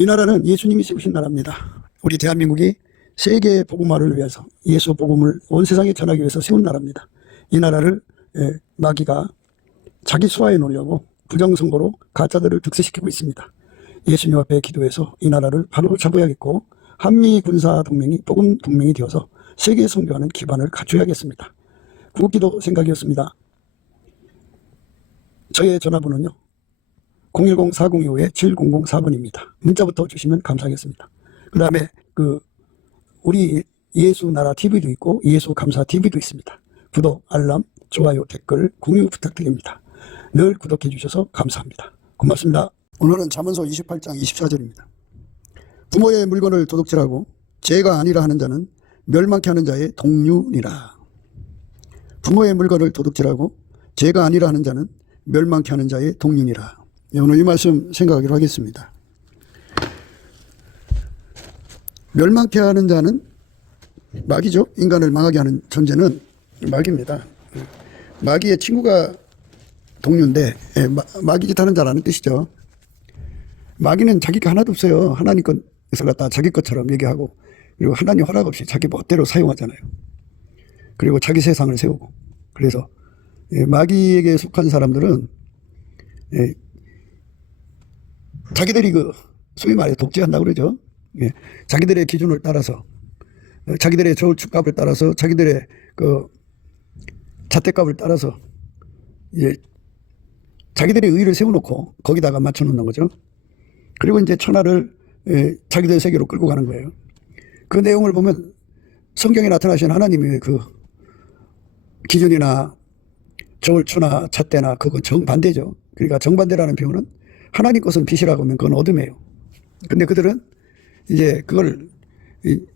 이 나라는 예수님이 세우신 나라입니다. 우리 대한민국이 세계 복음화를 위해서 예수 복음을 온 세상에 전하기 위해서 세운 나라입니다. 이 나라를 마귀가 자기 수하에 놓으려고 부정선거로 가짜들을 득세시키고 있습니다. 예수님 앞에 기도해서 이 나라를 바로 잡아야겠고 한미 군사 동맹이 복음 동맹이 되어서 세계 선교하는 기반을 갖춰야겠습니다. 구국기도 생각이었습니다. 저의 전화번호는요 010-4025-7004번입니다. 문자부터 주시면 감사하겠습니다. 그 다음에 우리 예수 나라 TV도 있고 예수 감사 TV도 있습니다. 구독, 알람, 좋아요, 댓글, 공유 부탁드립니다. 늘 구독해 주셔서 감사합니다. 고맙습니다. 오늘은 잠언서 28장 24절입니다. 부모의 물건을 도둑질하고 죄가 아니라 하는 자는 멸망케 하는 자의 동류니라. 부모의 물건을 도둑질하고 죄가 아니라 하는 자는 멸망케 하는 자의 동류니라. 오늘 이 말씀 생각하기로 하겠습니다. 멸망케 하는 자는 마귀죠. 인간을 망하게 하는 존재는 마귀입니다. 마귀의 친구가 동료인데 마귀 짓 하는 자라는 뜻이죠. 마귀는 자기 거 하나도 없어요. 하나님 것을 갖다 자기 것처럼 얘기하고 그리고 하나님 허락 없이 자기 멋대로 사용하잖아요. 그리고 자기 세상을 세우고 그래서 마귀에게 속한 사람들은 자기들이 소위 말해 독재한다고 그러죠. 자기들의 기준을 따라서 자기들의 저울추값을 따라서 자기들의 잣대값을 따라서 자기들의 의의를 세워놓고 거기다가 맞춰놓는 거죠. 그리고 이제 천하를 자기들 세계로 끌고 가는 거예요. 그 내용을 보면 성경에 나타나신 하나님의 기준이나 저울추나 잣대나 그건 정반대죠. 그러니까 정반대라는 표현은 하나님 것은 빛이라고 하면 그건 어둠이에요. 근데 그들은 이제 그걸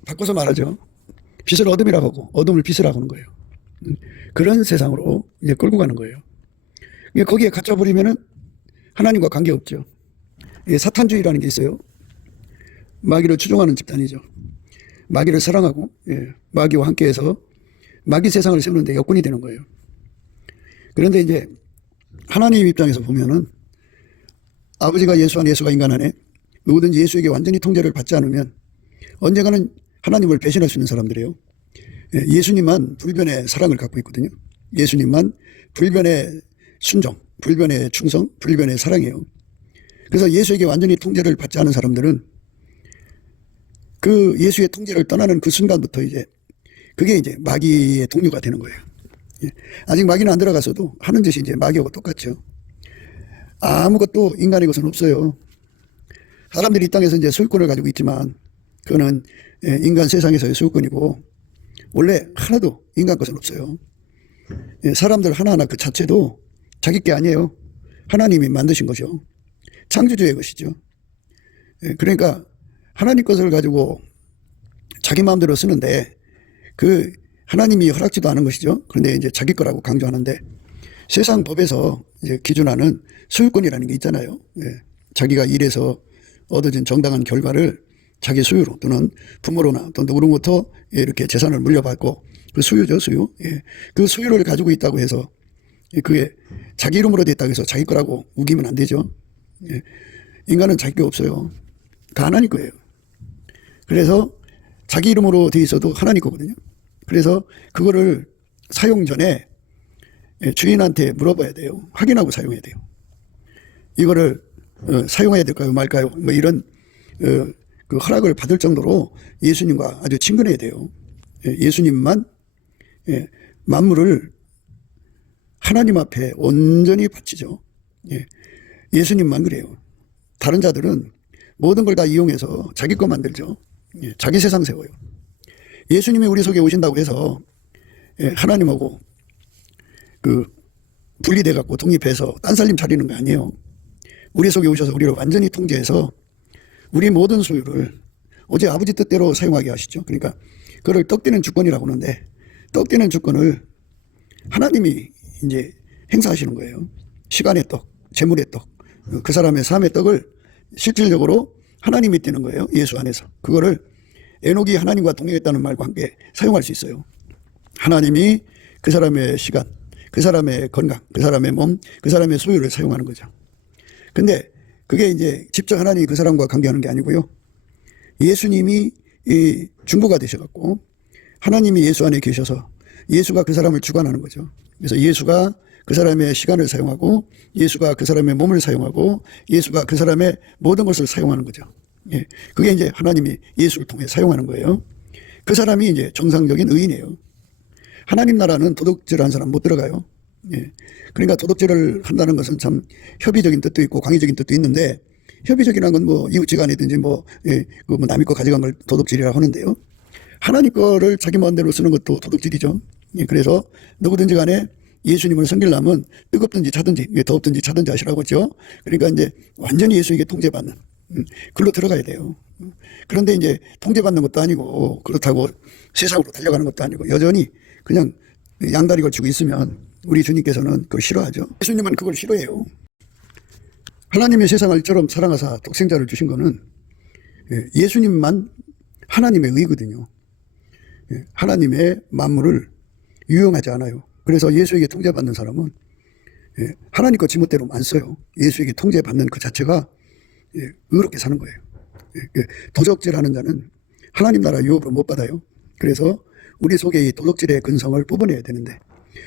바꿔서 말하죠. 빛을 어둠이라고 하고 어둠을 빛이라고 하는 거예요. 그런 세상으로 이제 끌고 가는 거예요. 거기에 갇혀버리면은 하나님과 관계없죠. 사탄주의라는 게 있어요. 마귀를 추종하는 집단이죠. 마귀를 사랑하고 마귀와 함께해서 마귀 세상을 세우는데 여건이 되는 거예요. 그런데 이제 하나님 입장에서 보면은 아버지가 예수 안에 예수가 인간 안에 누구든지 예수에게 완전히 통제를 받지 않으면 언젠가는 하나님을 배신할 수 있는 사람들이에요. 예수님만 불변의 사랑을 갖고 있거든요. 예수님만 불변의 순종, 불변의 충성, 불변의 사랑이에요. 그래서 예수에게 완전히 통제를 받지 않은 사람들은 그 예수의 통제를 떠나는 그 순간부터 그게 이제 마귀의 동료가 되는 거예요. 아직 마귀는 안 들어가서도 하는 짓이 이제 마귀하고 똑같죠. 아무것도 인간의 것은 없어요. 사람들이 이 땅에서 이제 소유권을 가지고 있지만 그거는 인간 세상에서의 소유권이고 원래 하나도 인간 것은 없어요. 사람들 하나하나 그 자체도 자기 게 아니에요. 하나님이 만드신 것이요. 창조주의 것이죠. 그러니까 하나님 것을 가지고 자기 마음대로 쓰는데 그 하나님이 허락지도 않은 것이죠. 그런데 이제 자기 거라고 강조하는데 세상 법에서 이제 기준하는 소유권이라는 게 있잖아요. 자기가 일해서 얻어진 정당한 결과를 자기 소유로 또는 부모로나 또 누구로부터 이렇게 재산을 물려받고 그 소유죠, 소유. 그 소유를 가지고 있다고 해서 그게 자기 이름으로 됐다고 해서 자기 거라고 우기면 안 되죠. 인간은 자기 게 없어요. 다 하나님 거예요. 그래서 자기 이름으로 돼 있어도 하나님 거거든요. 그래서 그거를 사용 전에 주인한테 물어봐야 돼요. 확인하고 사용해야 돼요. 이거를 사용해야 될까요 말까요 뭐 이런 그 허락을 받을 정도로 예수님과 아주 친근해야 돼요. 예수님만 만물을 하나님 앞에 온전히 바치죠. 예수님만 그래요. 다른 자들은 모든 걸 다 이용해서 자기 거 만들죠. 자기 세상 세워요. 예수님이 우리 속에 오신다고 해서 하나님하고 분리돼 갖고 독립해서 딴살림 차리는 거 아니에요. 우리 속에 오셔서 우리를 완전히 통제해서 우리 모든 소유를 오직 아버지 뜻대로 사용하게 하시죠. 그러니까 그걸 떡되는 주권이라고 하는데 떡되는 주권을 하나님이 이제 행사하시는 거예요. 시간의 떡, 재물의 떡, 그 사람의 삶의 떡을 실질적으로 하나님이 떼는 거예요. 예수 안에서. 그거를 에녹이 하나님과 동행했다는 말과 함께 사용할 수 있어요. 하나님이 그 사람의 시간, 그 사람의 건강, 그 사람의 몸, 그 사람의 소유를 사용하는 거죠. 근데 그게 이제 직접 하나님이 그 사람과 관계하는 게 아니고요. 예수님이 이 중보가 되셔갖고 하나님이 예수 안에 계셔서 예수가 그 사람을 주관하는 거죠. 그래서 예수가 그 사람의 시간을 사용하고 예수가 그 사람의 몸을 사용하고 예수가 그 사람의 모든 것을 사용하는 거죠. 예. 그게 이제 하나님이 예수를 통해 사용하는 거예요. 그 사람이 이제 정상적인 의인이에요. 하나님 나라는 도둑질하는 사람 못 들어가요. 예. 그러니까 도둑질을 한다는 것은 참 협의적인 뜻도 있고 광의적인 뜻도 있는데 협의적이라는 건 뭐 이웃지간이든지 뭐, 예, 그 뭐 남의 거 가져간 걸 도둑질이라고 하는데요. 하나님 거를 자기 마음대로 쓰는 것도 도둑질이죠. 예. 그래서 누구든지 간에 예수님을 섬기려면 뜨겁든지 차든지 더웠든지 차든지 하시라고 했죠. 그러니까 이제 완전히 예수에게 통제받는 글로 들어가야 돼요. 그런데 이제 통제받는 것도 아니고 그렇다고 세상으로 달려가는 것도 아니고 여전히 그냥 양다리 걸치고 있으면 우리 주님께서는 그걸 싫어하죠. 예수님은 그걸 싫어해요. 하나님의 세상을 이처럼 사랑하사 독생자를 주신 거는 예수님만 하나님의 의거든요. 하나님의 만물을 유용하지 않아요. 그래서 예수에게 통제받는 사람은 하나님 것 지멋대로 안 써요. 예수에게 통제받는 그 자체가 의롭게 사는 거예요. 도적질하는 자는 하나님 나라 유업을 못 받아요. 그래서 우리 속에 이 도적질의 근성을 뽑아내야 되는데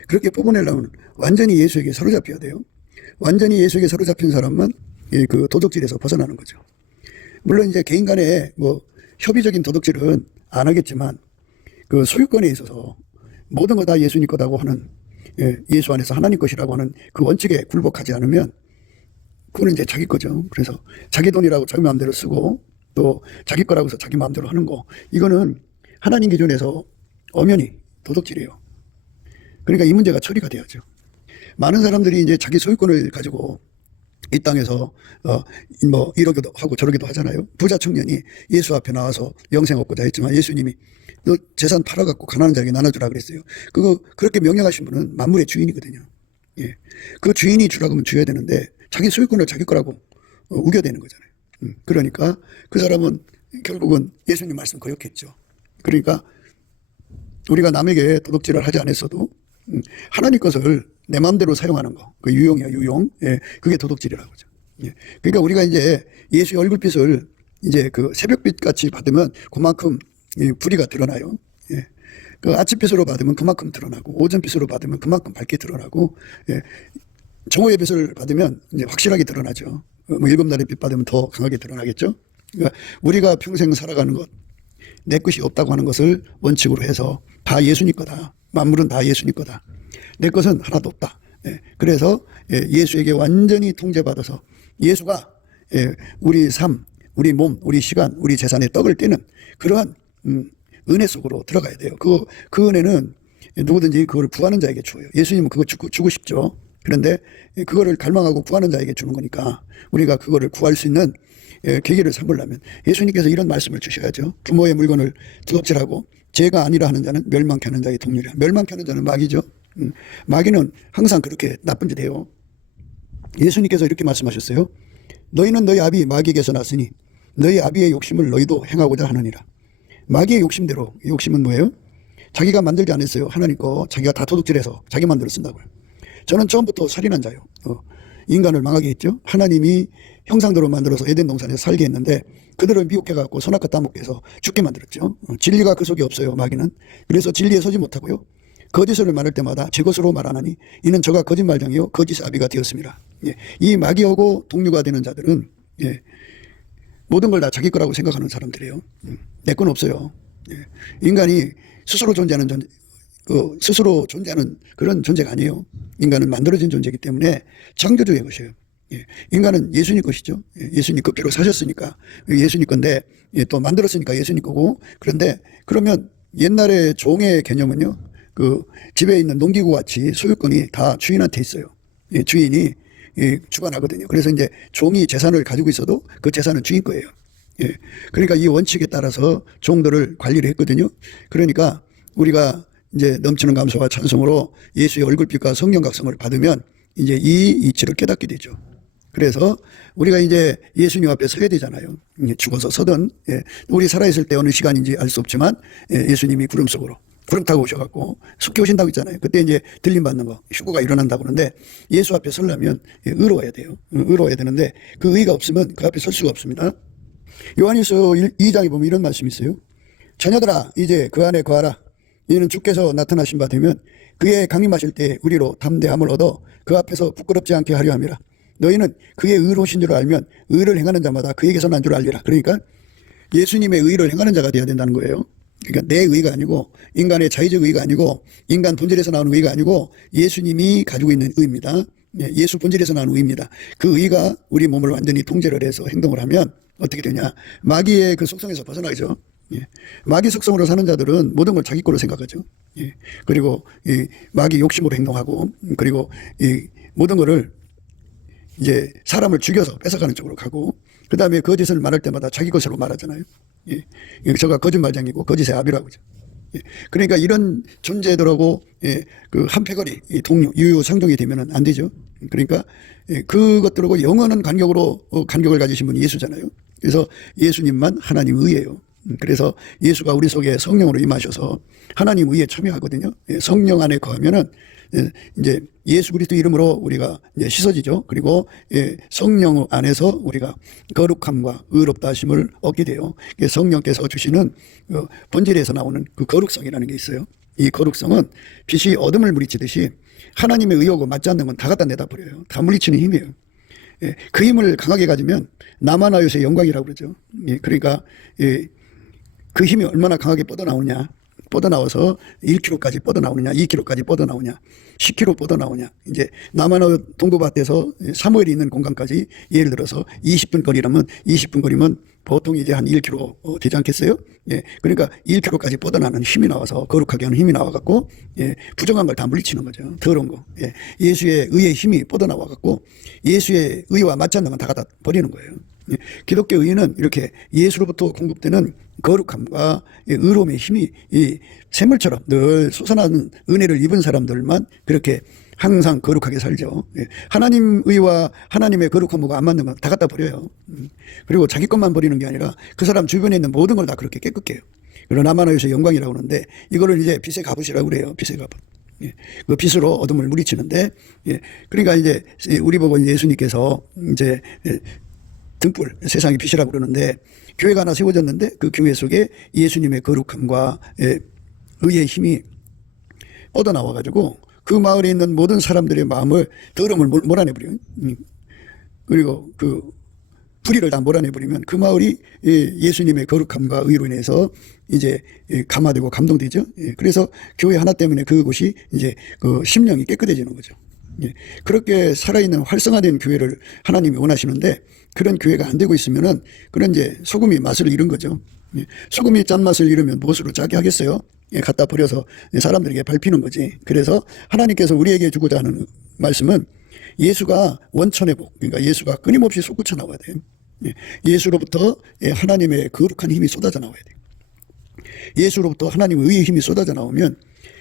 그렇게 뽑아내려면 완전히 예수에게 사로잡혀야 돼요. 완전히 예수에게 사로잡힌 사람만 그 도적질에서 벗어나는 거죠. 물론 이제 개인 간에 뭐 협의적인 도덕질은 안 하겠지만 그 소유권에 있어서 모든 거 다 예수님 거다고 하는 예수 안에서 하나님 것이라고 하는 그 원칙에 굴복하지 않으면 그거는 이제 자기 거죠. 그래서 자기 돈이라고 자기 마음대로 쓰고 또 자기 거라고 해서 자기 마음대로 하는 거 이거는 하나님 기준에서 엄연히 도덕질이에요. 그러니까 이 문제가 처리가 돼야죠. 많은 사람들이 이제 자기 소유권을 가지고 이 땅에서 뭐 이러기도 하고 저러기도 하잖아요. 부자 청년이 예수 앞에 나와서 영생 얻고자 했지만 예수님이 너 재산 팔아갖고 가난한 자에게 나눠주라 그랬어요. 그거 그렇게 명령하신 분은 만물의 주인이거든요. 예, 그 주인이 주라고 하면 줘야 되는데 자기 소유권을 자기 거라고 우겨대는 거잖아요. 그러니까 그 사람은 결국은 예수님 말씀 거역했죠. 그러니까 우리가 남에게 도둑질을 하지 않았어도 하나님 것을 내 마음대로 사용하는 거, 그 유용이야, 유용. 예, 그게 도둑질이라고 하죠. 예, 그러니까 우리가 이제 예수의 얼굴빛을 이제 그 새벽빛 같이 받으면 그만큼 불의가 드러나요. 예, 그 아침빛으로 받으면 그만큼 드러나고, 오전빛으로 받으면 그만큼 밝게 드러나고, 예, 정오의 빛을 받으면 이제 확실하게 드러나죠. 뭐 일곱 날의 빛 받으면 더 강하게 드러나겠죠. 그러니까 우리가 평생 살아가는 것, 내 것이 없다고 하는 것을 원칙으로 해서 다 예수님 거다. 만물은 다 예수님 거다. 내 것은 하나도 없다. 그래서 예수에게 완전히 통제받아서 예수가 우리 삶, 우리 몸, 우리 시간, 우리 재산의 떡을 떼는 그러한 은혜 속으로 들어가야 돼요. 그 은혜는 누구든지 그걸 구하는 자에게 줘요. 예수님은 그거 주고 싶죠. 그런데 그거를 갈망하고 구하는 자에게 주는 거니까 우리가 그거를 구할 수 있는 계기를 삼으려면 예수님께서 이런 말씀을 주셔야죠. 부모의 물건을 도둑질하고 죄가 아니라 하는 자는 멸망케 하는 자의 동률이야. 멸망케 하는 자는 마귀죠. 마귀는 항상 그렇게 나쁜 짓 해요. 예수님께서 이렇게 말씀하셨어요. 너희는 너희 아비 마귀에게서 났으니 너희 아비의 욕심을 너희도 행하고자 하느니라. 마귀의 욕심대로, 욕심은 뭐예요? 자기가 만들지 않았어요. 하나님 거 자기가 다 도둑질해서 자기 만들어 쓴다고요. 저는 처음부터 살인한 자요. 인간을 망하게 했죠. 하나님이 형상대로 만들어서 에덴 동산에서 살게 했는데 그들을 미혹해갖고 선악과 따먹게 해서 죽게 만들었죠. 진리가 그 속에 없어요. 마귀는. 그래서 진리에 서지 못하고요. 거짓을 말할 때마다 제 것으로 말하나니 이는 저가 거짓말장이요 거짓 아비가 되었습니다. 예. 이 마귀하고 동료가 되는 자들은 모든 걸 다 자기 거라고 생각하는 사람들이에요. 내 건 없어요. 예. 인간이 스스로 존재하는 스스로 존재하는 그런 존재가 아니에요. 인간은 만들어진 존재이기 때문에 창조주의 것이에요. 예. 인간은 예수님 것이죠. 예수님 그 피로 사셨으니까 예수님 건데 또 만들었으니까 예수님 거고. 그런데 그러면 옛날에 종의 개념은요. 그 집에 있는 농기구 같이 소유권이 다 주인한테 있어요. 예, 주인이 주관하거든요. 그래서 이제 종이 재산을 가지고 있어도 그 재산은 주인 거예요. 예, 그러니까 이 원칙에 따라서 종들을 관리를 했거든요. 그러니까 우리가 이제 넘치는 감사와 찬송으로 예수의 얼굴빛과 성령 각성을 받으면 이제 이 이치를 깨닫게 되죠. 그래서 우리가 이제 예수님 앞에 서야 되잖아요. 죽어서 서든 우리 살아있을 때 어느 시간인지 알 수 없지만 예수님이 구름 속으로 구름 타고 오셔갖고 숙회 오신다고 했잖아요. 그때 이제 들림 받는 거, 휴거가 일어난다고 그러는데 예수 앞에 서려면 의로워야 돼요. 의로워야 되는데 그 의가 없으면 그 앞에 설 수가 없습니다. 요한일서 2장에 보면 이런 말씀이 있어요. 자녀들아 이제 그 안에 거하라. 이는 주께서 나타나신 바 되면 그의 강림하실 때 우리로 담대함을 얻어 그 앞에서 부끄럽지 않게 하려 함이라. 너희는 그의 의로우신 줄 알면 의를 행하는 자마다 그에게서 난 줄 알리라. 그러니까 예수님의 의를 행하는 자가 되어야 된다는 거예요. 그러니까 내 의가 아니고 인간의 자의적 의가 아니고 인간 본질에서 나오는 의가 아니고 예수님이 가지고 있는 의입니다. 예수 본질에서 나오는 의입니다. 그 의가 우리 몸을 완전히 통제를 해서 행동을 하면 어떻게 되냐. 마귀의 그 속성에서 벗어나죠. 마귀 속성으로 사는 자들은 모든 걸 자기 거로 생각하죠. 그리고 이 마귀 욕심으로 행동하고 그리고 이 모든 거를 이제 사람을 죽여서 뺏어가는 쪽으로 가고 그 다음에 거짓을 말할 때마다 자기 것으로 말하잖아요. 저가 거짓말장이고 거짓의 아비라고 하죠. 그러니까 이런 존재들하고 그 한패거리 동료 유유상종이 되면 안 되죠. 그러니까 그것들하고 영원한 간격을 가지신 분이 예수잖아요. 그래서 예수님만 하나님 의예요. 그래서 예수가 우리 속에 성령으로 임하셔서 하나님 의에 참여하거든요. 성령 안에 거하면은 이제 예수 그리스도 이름으로 우리가 이제 씻어지죠. 그리고 성령 안에서 우리가 거룩함과 의롭다 하심을 얻게 돼요. 성령께서 주시는 본질에서 나오는 그 거룩성이라는 게 있어요. 이 거룩성은 빛이 어둠을 물리치듯이 하나님의 의하고 맞지 않는 건 다 갖다 내다 버려요. 다 물리치는 힘이에요. 그 힘을 강하게 가지면 나만하여의 영광이라고 그러죠. 그러니까 그 힘이 얼마나 강하게 뻗어나오느냐. 뻗어나와서 1km까지 뻗어나오느냐, 2km까지 뻗어나오냐, 10km 뻗어나오냐. 이제 남한의 동부밭에서 사무엘이 있는 공간까지 예를 들어서 20분 거리라면 20분 거리면 보통 이제 한 1km 되지 않겠어요? 그러니까 1km까지 뻗어나는 힘이 나와서 거룩하게 하는 힘이 나와갖고 부정한 걸 다 물리치는 거죠. 더러운 거. 예수의 의의 힘이 뻗어나와갖고 예수의 의와 맞지 않는 건 다 갖다 버리는 거예요. 기독교 의는 이렇게 예수로부터 공급되는 거룩함과 의로움의 힘이 이 샘물처럼 늘 솟아나는 은혜를 입은 사람들만 그렇게 항상 거룩하게 살죠. 하나님 의와 하나님의 거룩함과 안 맞는 건 다 갖다 버려요. 그리고 자기 것만 버리는 게 아니라 그 사람 주변에 있는 모든 걸 다 그렇게 깨끗게 해요. 그리고 나만하여서 영광이라고 하는데 이거를 이제 빛의 값이라고 그래요. 빛의 값. 그 빛으로 어둠을 물리치는데 그러니까 이제 우리 보고 예수님께서 이제 등불, 세상의 빛이라고 그러는데 교회가 하나 세워졌는데 그 교회 속에 예수님의 거룩함과 의의 힘이 뻗어나와가지고 그 마을에 있는 모든 사람들의 마음을 더러움을 몰아내버려요. 그리고 그 불의를 다 몰아내버리면 그 마을이 예수님의 거룩함과 의로 인해서 이제 감화되고 감동되죠. 그래서 교회 하나 때문에 그곳이 이제 그 심령이 깨끗해지는 거죠. 그렇게 살아있는 활성화된 교회를 하나님이 원하시는데 그런 교회가 안 되고 있으면은 그런 이제 소금이 맛을 잃은 거죠. 소금이 짠맛을 잃으면 무엇으로 짜게 하겠어요? 갖다 버려서 사람들에게 밟히는 거지. 그래서 하나님께서 우리에게 주고자 하는 말씀은 예수가 원천의 복, 그러니까 예수가 끊임없이 솟구쳐 나와야 돼요. 예수로부터 하나님의 거룩한 힘이 쏟아져 나와야 돼요. 예수로부터 하나님의 의의 힘이 쏟아져 나오면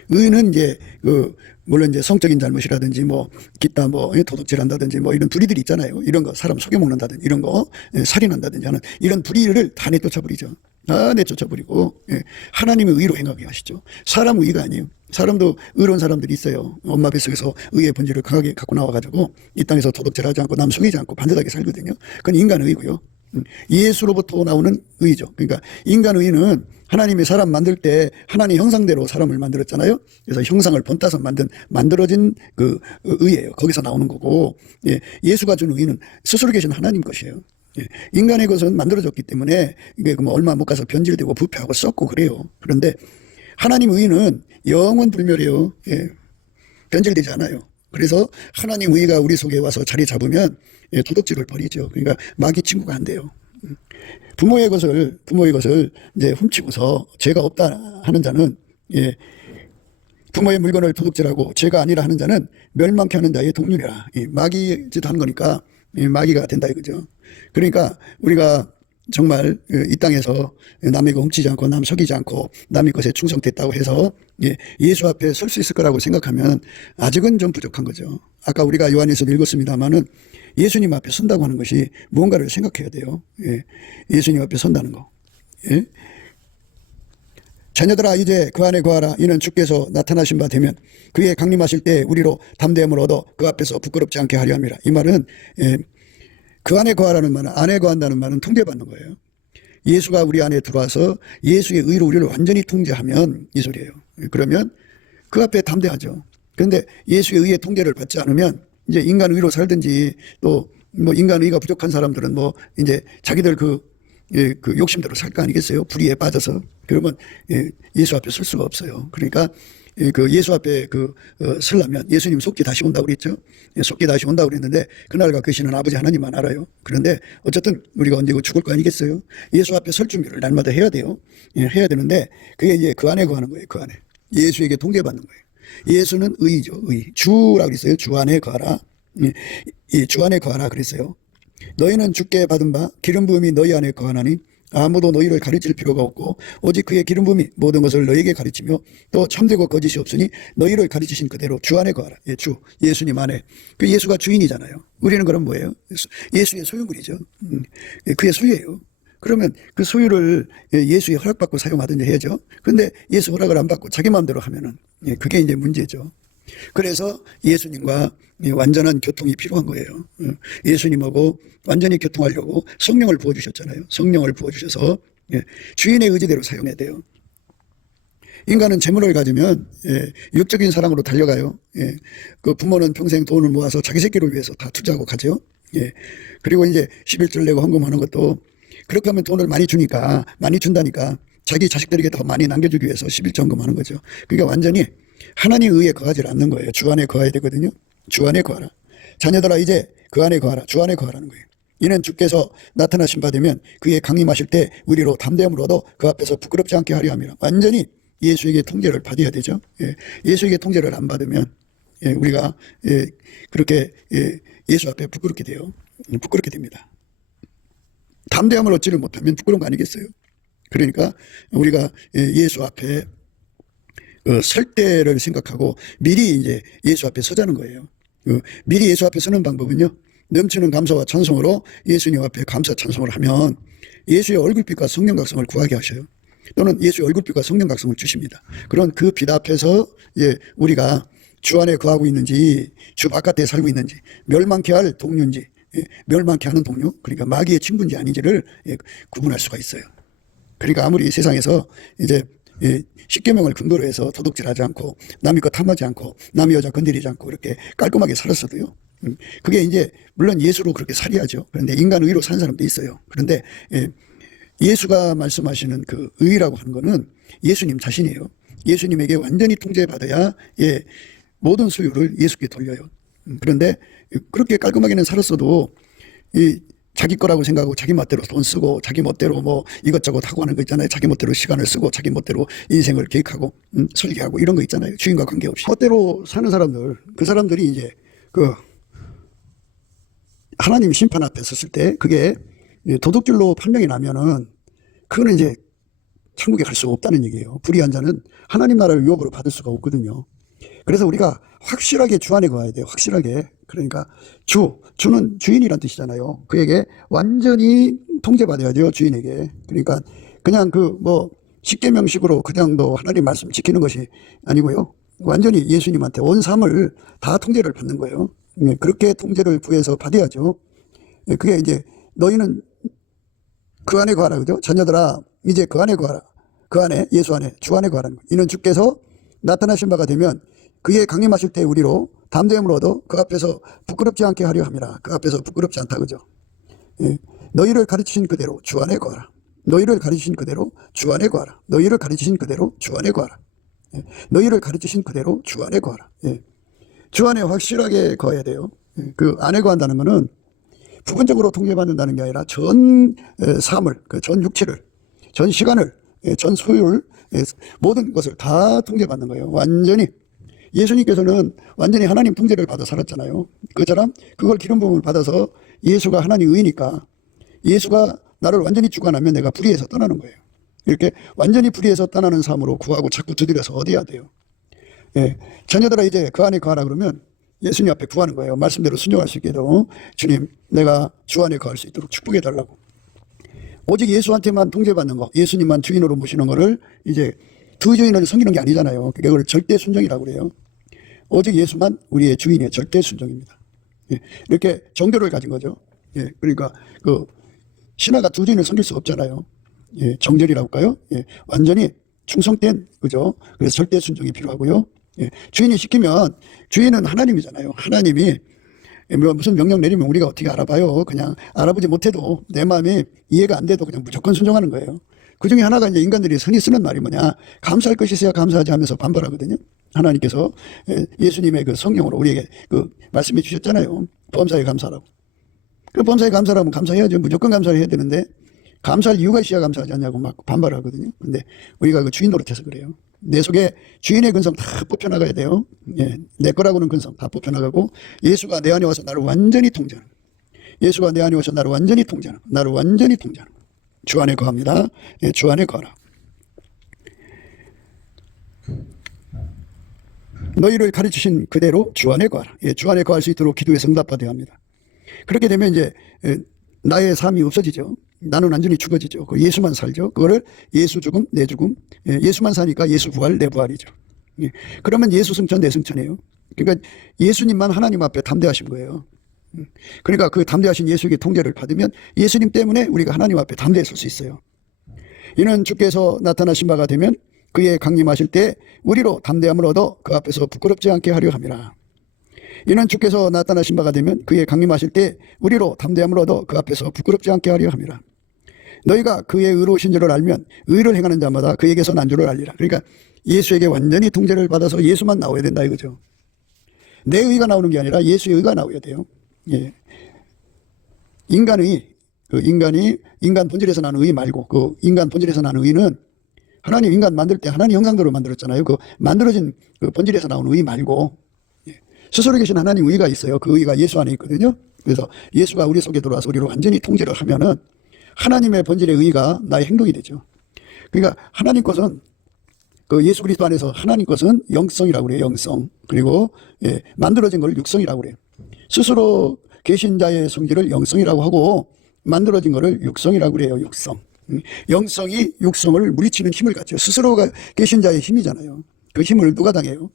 의는 이제 물론 이제 성적인 잘못이라든지 뭐 기타 뭐 도둑질한다든지 뭐 이런 불의들이 있잖아요. 이런 거 사람 속여먹는다든지 이런 거 살인한다든지 하는 이런 불의를 다 내쫓아버리죠. 다 내쫓아버리고 하나님의 의로 행하게 하시죠. 사람 의가 아니에요. 사람도 의로운 사람들이 있어요. 엄마 뱃속에서 의의 본질을 강하게 갖고 나와가지고 이 땅에서 도둑질하지 않고 남 속이지 않고 반듯하게 살거든요. 그건 인간의 의고요. 예수로부터 나오는 의죠. 그러니까 인간 의는 하나님이 사람 만들 때 하나님 형상대로 사람을 만들었잖아요. 그래서 형상을 본따서 만들어진 그 의예요. 거기서 나오는 거고, 예수가 준 의는 스스로 계신 하나님 것이에요. 인간의 것은 만들어졌기 때문에 이게 뭐 얼마 못 가서 변질되고 부패하고 썩고 그래요. 그런데 하나님 의는 영원 불멸해요. 변질되지 않아요. 그래서 하나님 의가 우리 속에 와서 자리 잡으면 도덕질을 버리죠. 그러니까 마귀 친구가 안 돼요. 부모의 것을 이제 훔치고서 죄가 없다 하는 자는 부모의 물건을 도둑질하고 죄가 아니라 하는 자는 멸망케 하는 자의 동률이라. 마귀 짓 하는 거니까 마귀가 된다 이거죠. 그러니까 우리가 정말 이 땅에서 남의 거 훔치지 않고 남 속이지 않고 남의 것에 충성됐다고 해서 예수 앞에 설 수 있을 거라고 생각하면 아직은 좀 부족한 거죠. 아까 우리가 요한에서 읽었습니다마는 예수님 앞에 선다고 하는 것이 무언가를 생각해야 돼요. 예수님 앞에 선다는 거. 자녀들아 이제 그 안에 거하라. 이는 주께서 나타나신 바 되면 그의 강림하실 때 우리로 담대함을 얻어 그 앞에서 부끄럽지 않게 하려 함이라. 이 말은 그 안에 거하라는 말은, 안에 거한다는 말은 통제받는 거예요. 예수가 우리 안에 들어와서 예수의 의로 우리를 완전히 통제하면 이 소리예요. 그러면 그 앞에 담대하죠. 그런데 예수의 의의 통제를 받지 않으면 이제 인간 의로 살든지 또 뭐 인간 의가 부족한 사람들은 뭐 이제 자기들 그 욕심대로 살 거 아니겠어요? 불의에 빠져서. 그러면 예수 앞에 설 수가 없어요. 그러니까 그 예수 앞에 서려면 예수님 속기 다시 온다고 그랬죠. 속기 다시 온다고 그랬는데 그날과 그 시는 아버지 하나님만 알아요. 그런데 어쨌든 우리가 언제 죽을 거 아니겠어요? 예수 앞에 설 준비를 날마다 해야 돼요. 해야 되는데 그게 이제 그 안에 거하는 거예요. 그 안에. 예수에게 통제받는 거예요. 예수는 의죠. 의. 주라고 그랬어요. 주 안에 거하라. 주 안에 거하라 그랬어요. 너희는 주께 받은 바 기름 부음이 너희 안에 거하나니 아무도 너희를 가르칠 필요가 없고 오직 그의 기름 부음이 모든 것을 너희에게 가르치며 또 참되고 거짓이 없으니 너희를 가르치신 그대로 주 안에 거하라. 주 예수님 안에. 그 예수가 주인이잖아요. 우리는 그럼 뭐예요? 예수의 소유물이죠. 그의 소유예요. 그러면 그 소유를 예수의 허락받고 사용하든지 해야죠. 그런데 예수 허락을 안 받고 자기 마음대로 하면은 그게 이제 문제죠. 그래서 예수님과 완전한 교통이 필요한 거예요. 예수님하고 완전히 교통하려고 성령을 부어주셨잖아요. 성령을 부어주셔서 주인의 의지대로 사용해야 돼요. 인간은 재물을 가지면 육적인 사랑으로 달려가요. 그 부모는 평생 돈을 모아서 자기 새끼를 위해서 다 투자하고 가죠. 그리고 이제 11절 내고 헌금하는 것도 그렇게 하면 돈을 많이 주니까, 많이 준다니까 자기 자식들에게 더 많이 남겨주기 위해서 11조 헌금하는 거죠. 그러니까 완전히 하나님 의에 거하지 않는 거예요. 주 안에 거해야 되거든요. 주 안에 거하라. 자녀들아 이제 그 안에 거하라. 주 안에 거하라는 거예요. 이는 주께서 나타나신 바 되면 그의 강림하실 때 우리로 담대함을 얻어 그 앞에서 부끄럽지 않게 하려 함이라. 완전히 예수에게 통제를 받아야 되죠. 예수에게 통제를 안 받으면 우리가 그렇게 예수 앞에 부끄럽게 돼요. 부끄럽게 됩니다. 담대함을 얻지를 못하면 부끄러운 거 아니겠어요? 그러니까 우리가 예수 앞에 설 때를 생각하고 미리 이제 예수 앞에 서자는 거예요. 미리 예수 앞에 서는 방법은요, 넘치는 감사와 찬송으로 예수님 앞에 감사 찬송을 하면 예수의 얼굴빛과 성령 각성을 구하게 하셔요. 또는 예수의 얼굴빛과 성령 각성을 주십니다. 그런 그 빛 앞에서 우리가 주 안에 거하고 있는지 주 바깥에 살고 있는지, 멸망케 할 동료인지 멸망케 하는 동료, 그러니까 마귀의 친구인지 아닌지를 구분할 수가 있어요. 그러니까 아무리 세상에서 이제 십계명을 근거로 해서 도둑질하지 않고 남의 것 탐하지 않고 남의 여자 건드리지 않고 이렇게 깔끔하게 살았어도요, 그게 이제 물론 예수로 그렇게 살아야죠. 그런데 인간 의로 산 사람도 있어요. 그런데 예수가 말씀하시는 그 의라고 하는 거는 예수님 자신이에요. 예수님에게 완전히 통제받아야 모든 소유를 예수께 돌려요. 그런데 그렇게 깔끔하게는 살았어도 자기 거라고 생각하고 자기 멋대로 돈 쓰고 자기 멋대로 뭐 이것저것 하고 하는 거 있잖아요. 자기 멋대로 시간을 쓰고 자기 멋대로 인생을 계획하고 설계하고 이런 거 있잖아요. 주인과 관계없이 멋대로 사는 사람들, 그 사람들이 이제 그 하나님 심판 앞에 섰을 때 그게 도둑질로 판명이 나면은 그거는 이제 천국에 갈 수가 없다는 얘기예요. 불의한 자는 하나님 나라를 유업으로 받을 수가 없거든요. 그래서 우리가 확실하게 주 안에 거해야 돼요. 확실하게. 그러니까 주는 주인이란 뜻이잖아요. 그에게 완전히 통제받아야죠. 주인에게. 그러니까 그냥 십계명식으로 그냥 하나님 말씀 지키는 것이 아니고요. 완전히 예수님한테 온 삶을 다 통제를 받는 거예요. 그렇게 통제를 구해서 받아야죠. 그게 이제 너희는 그 안에 거하라, 그죠? 자녀들아 이제 그 안에 거하라. 그 안에, 예수 안에, 주 안에 거하라는 거예요. 이는 주께서 나타나신 바가 되면 그의 강림하실 때 우리로 담대함을 얻어 그 앞에서 부끄럽지 않게 하려 함이라. 그 앞에서 부끄럽지 않다, 그죠? 너희를 가르치신 그대로 주 안에 거하라. 너희를 가르치신 그대로 주 안에 거하라. 너희를 가르치신 그대로 주 안에 거하라. 너희를 가르치신 그대로 주 안에 거하라. 주 안에 확실하게 거해야 돼요. 그 안에 거한다는 것은 부분적으로 통제받는다는 게 아니라 전 삶을, 전 육체를, 전 시간을, 전 소유를, 모든 것을 다 통제받는 거예요. 완전히. 예수님께서는 완전히 하나님 통제를 받아 살았잖아요. 그처럼 그걸 기름 부음을 받아서 예수가 하나님 의니까 예수가 나를 완전히 주관하면 내가 불의에서 떠나는 거예요. 이렇게 완전히 불의에서 떠나는 삶으로 구하고 자꾸 두드려서 얻어야 돼요. 자녀들아 이제 그 안에 거하라 그러면 예수님 앞에 구하는 거예요. 말씀대로 순종할 수 있게도 주님 내가 주 안에 거할 수 있도록 축복해 달라고. 오직 예수한테만 통제받는 거, 예수님만 주인으로 모시는 거를 이제 두 주인을 섬기는 게 아니잖아요. 그걸 절대 순종이라고 그래요. 오직 예수만 우리의 주인의 절대 순종입니다. 예, 이렇게 정교를 가진 거죠. 예, 그러니까 그 신하가 두 주인을 섬길 수 없잖아요. 예, 정절이라고 할까요? 예, 완전히 충성된, 그죠? 그래서 절대 순종이 필요하고요. 예, 주인이 시키면, 주인은 하나님이잖아요. 하나님이 무슨 명령 내리면 우리가 어떻게 알아봐요? 그냥 알아보지 못해도 내 마음이 이해가 안 돼도 그냥 무조건 순종하는 거예요. 그 중에 하나가 이제 인간들이 흔히 쓰는 말이 뭐냐? 감사할 것이 있어야 감사하지 하면서 반발하거든요. 하나님께서 예수님의 그 성령으로 우리에게 그 말씀해 주셨잖아요. 범사에 감사라고. 그 범사에 감사라면 감사해야죠. 무조건 감사를 해야 되는데 감사할 이유가 있어야 감사하지 않냐고 막 반발하거든요. 근데 우리가 그 주인 노릇해서 그래요. 내 속에 주인의 근성 다 뽑혀나가야 돼요. 예, 내 거라고는 근성 다 뽑혀나가고 예수가 내 안에 와서 나를 완전히 통제하는, 예수가 내 안에 와서 나를 완전히 통제하는, 나를 완전히 통제하는, 주 안에 거합니다. 예, 주 안에 거하라. 너희를 가르치신 그대로 주 안에 거하라. 예, 주 안에 거할 수 있도록 기도에 응답받아야 합니다. 그렇게 되면 이제 나의 삶이 없어지죠. 나는 완전히 죽어지죠. 예수만 살죠. 그거를 예수 죽음, 내 죽음. 예수만 사니까 예수 부활, 내 부활이죠. 그러면 예수 승천, 내 승천이에요. 그러니까 예수님만 하나님 앞에 담대하신 거예요. 그러니까 그 담대하신 예수에게 통제를 받으면 예수님 때문에 우리가 하나님 앞에 담대했을 수 있어요. 이는 주께서 나타나신 바가 되면 그의 강림하실 때 우리로 담대함을 얻어 그 앞에서 부끄럽지 않게 하려 함이라. 이는 주께서 나타나신 바가 되면 그의 강림하실 때 우리로 담대함을 얻어 그 앞에서 부끄럽지 않게 하려 함이라. 너희가 그의 의로우신 줄을 알면 의를 행하는 자마다 그에게서 난 줄을 알리라. 그러니까 예수에게 완전히 통제를 받아서 예수만 나와야 된다 이거죠. 내 의가 나오는 게 아니라 예수의 의가 나와야 돼요. 예. 인간 본질에서 나는 의 말고 그 인간 본질에서 나는 의는 하나님 인간 만들 때 하나님 형상대로 만들었잖아요. 그 만들어진 그 본질에서 나오는 의 말고 스스로 계신 하나님 의가 있어요. 그 의가 예수 안에 있거든요. 그래서 예수가 우리 속에 들어와서 우리를 완전히 통제를 하면은 하나님의 본질의 의가 나의 행동이 되죠. 그러니까 하나님 것은 그 예수 그리스도 안에서 하나님 것은 영성이라고 그래요. 영성. 그리고 만들어진 걸 육성이라고 그래요. 스스로 계신 자의 성질을 영성이라고 하고 만들어진 거를 육성이라고 그래요. 육성. 영성이 육성을 물리치는 힘을 갖죠. 스스로가 계신 자의 힘이잖아요. 그 힘을 누가 당해요?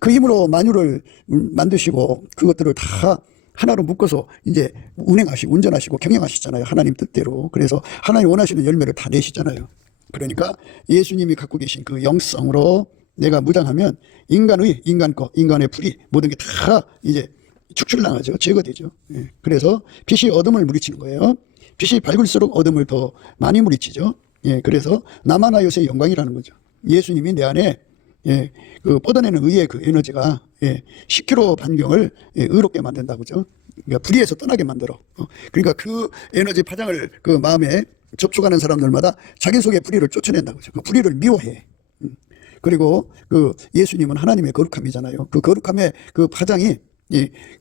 그 힘으로 만유를 만드시고 그것들을 다 하나로 묶어서 이제 운전하시고 경영하시잖아요. 하나님 뜻대로. 그래서 하나님 원하시는 열매를 다 내시잖아요. 그러니까 예수님이 갖고 계신 그 영성으로 내가 무장하면 인간의, 인간의 불이 모든 게 다 이제 축출당하죠. 제거되죠. 예. 그래서 빛이 어둠을 물리치는 거예요. 빛이 밝을수록 어둠을 더 많이 물리치죠. 예. 그래서 나만 하여의 영광이라는 거죠. 예수님이 내 안에 그 뻗어내는 의의 그 에너지가 10km 반경을 의롭게 만든다고 그죠. 그러니까 불의에서 떠나게 만들어. 그러니까 그 에너지 파장을 그 마음에 접촉하는 사람들마다 자기 속의 불의를 쫓아낸다고 그죠. 그 불의를 미워해. 그리고 그 예수님은 하나님의 거룩함이잖아요. 그 거룩함의 그 파장이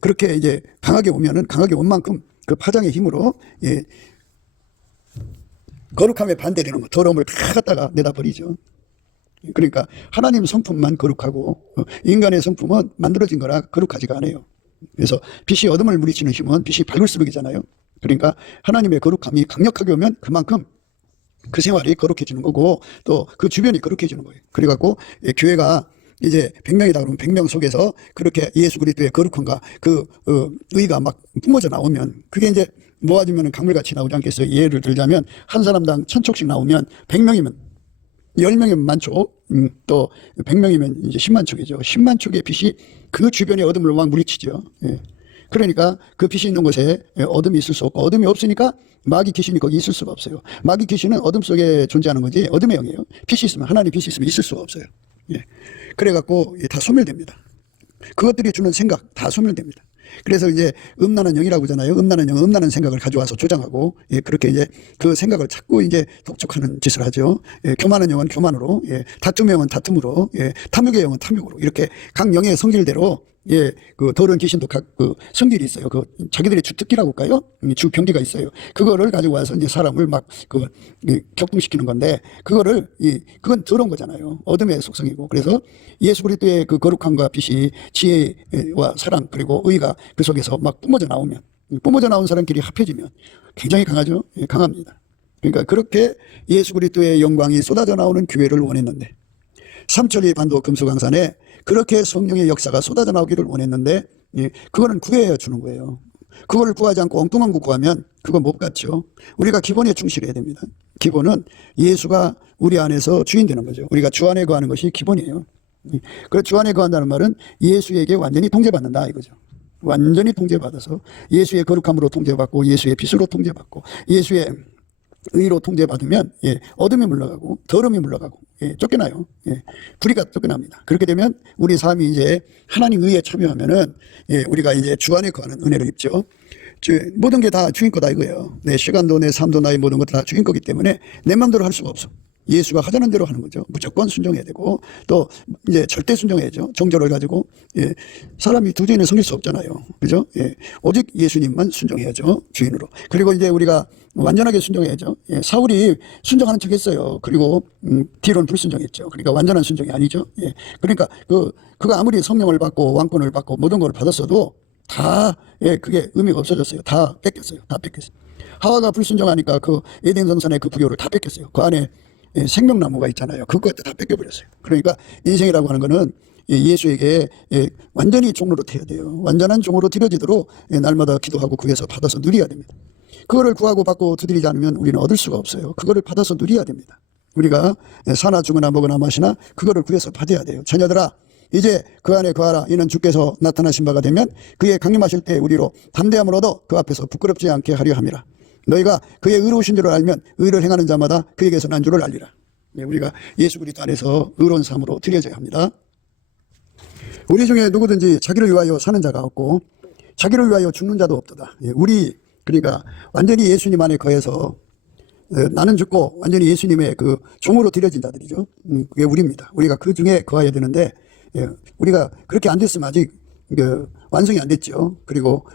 그렇게 이제 강하게 오면은 강하게 온 만큼 그 파장의 힘으로 거룩함에 반대되는 거, 더러움을 다 갖다가 내다 버리죠. 그러니까 하나님 성품만 거룩하고 인간의 성품은 만들어진 거라 거룩하지가 않아요. 그래서 빛이 어둠을 물리치는 힘은 빛이 밝을수록이잖아요. 그러니까 하나님의 거룩함이 강력하게 오면 그만큼 그 생활이 거룩해지는 거고 또 그 주변이 거룩해지는 거예요. 그래갖고 교회가 이제 100명이다 그러면 100명 속에서 그렇게 예수 그리스도의 거룩함과 그 의가 막 뿜어져 나오면 그게 이제 모아지면 강물같이 나오지 않겠어요. 예를 들자면 한 사람당 1000촉씩 나오면 100명이면 10명이면 만촉, 또 100명이면 이제 10만 촉이죠. 10만 촉의 빛이 그 주변의 어둠을 막 물리치죠. 예. 그러니까 그 빛이 있는 곳에 어둠이 있을 수 없고 어둠이 없으니까 마귀 귀신이 거기 있을 수가 없어요. 마귀 귀신은 어둠 속에 존재하는 거지 어둠의 영이에요. 빛이 있으면 하나님 빛이 있으면 있을 수가 없어요. 예. 그래갖고 다 소멸됩니다. 그것들이 주는 생각 다 소멸됩니다. 그래서 이제 음란한 영이라고 하잖아요. 음란한 영, 음란한 생각을 가져와서 조장하고, 그렇게 이제 그 생각을 자꾸 이제 독촉하는 짓을 하죠. 교만한 영은 교만으로, 다툼의 영은 다툼으로, 탐욕의 영은 탐욕으로, 이렇게 각 영의 성질대로, 그 더러운 귀신도 각 그 성질이 있어요. 그 자기들의 주특기라고 할까요? 주 병기가 있어요. 그거를 가지고 와서 이제 사람을 막 격동시키는 건데, 그건 더러운 거잖아요. 어둠의 속성이고. 그래서 예수 그리스도의 그 거룩함과 빛이 지혜와 사랑 그리고 의가 그 속에서 막 뿜어져 나온 사람끼리 합해지면 굉장히 강하죠. 강합니다. 그러니까 그렇게 예수 그리스도의 영광이 쏟아져 나오는 교회를 원했는데 삼천리 반도 금수강산에 그렇게 성령의 역사가 쏟아져 나오기를 원했는데 그거는 구해야 주는 거예요. 그걸 구하지 않고 엉뚱한 거 구하면 그거 못 갖죠. 우리가 기본에 충실해야 됩니다. 기본은 예수가 우리 안에서 주인 되는 거죠. 우리가 주 안에 거하는 것이 기본이에요. 그 주 안에 거한다는 말은 예수에게 완전히 통제받는다 이거죠. 완전히 통제받아서 예수의 거룩함으로 통제받고 예수의 빛으로 통제받고 예수의 의로 통제받으면 어둠이 물러가고 더러움이 물러가고 쫓겨나요. 불의가 쫓겨납니다. 그렇게 되면 우리 삶이 이제 하나님 의에 참여하면은 우리가 이제 주 안에 거하는 은혜를 입죠. 모든 게 다 주인 거다 이거예요. 내 시간도 내 삶도 나의 모든 것 다 주인 거기 때문에 내 마음대로 할 수가 없어. 예수가 하자는 대로 하는 거죠. 무조건 순종해야 되고 또 이제 절대 순종해야죠. 정조를 가지고 사람이 두 주인을 섬길 수 없잖아요. 그죠? 오직 예수님만 순종해야죠. 주인으로. 그리고 이제 우리가 완전하게 순종해야죠. 사울이 순종하는 척했어요. 그리고 뒤로는 불순종했죠. 그러니까 완전한 순종이 아니죠. 그러니까 그가 아무리 성령을 받고 왕권을 받고 모든 걸 받았어도 다 그게 의미가 없어졌어요. 다 뺏겼어요. 다 뺏겼어요. 하와가 불순종하니까 그 에덴 동산의 그 부교를 다 뺏겼어요. 그 안에 생명나무가 있잖아요. 그것도 다 뺏겨버렸어요. 그러니까 인생이라고 하는 거는 예수에게 완전히 종으로 태야 돼요. 완전한 종으로 드려지도록 날마다 기도하고 구해서 받아서 누려야 됩니다. 그거를 구하고 받고 두드리지 않으면 우리는 얻을 수가 없어요. 그거를 받아서 누려야 됩니다. 우리가 사나 죽으나 먹으나 마시나 그거를 구해서 받아야 돼요. 자녀들아 이제 그 안에 거하라. 이는 주께서 나타나신 바가 되면 그의 강림하실 때 우리로 담대함을 얻어 그 앞에서 부끄럽지 않게 하려 함이라. 너희가 그의 의로우신 줄을 알면 의를 행하는 자마다 그에게서 난 줄을 알리라. 우리가 예수 그리스도 안에서 의로운 삶으로 드려져야 합니다. 우리 중에 누구든지 자기를 위하여 사는 자가 없고 자기를 위하여 죽는 자도 없도다. 우리 그러니까 완전히 예수님 안에 거해서 나는 죽고 완전히 예수님의 그 종으로 드려진 자들이죠. 그게 우리입니다. 우리가 그 중에 거해야 되는데 우리가 그렇게 안 됐으면 아직 완성이 안 됐죠. 그리고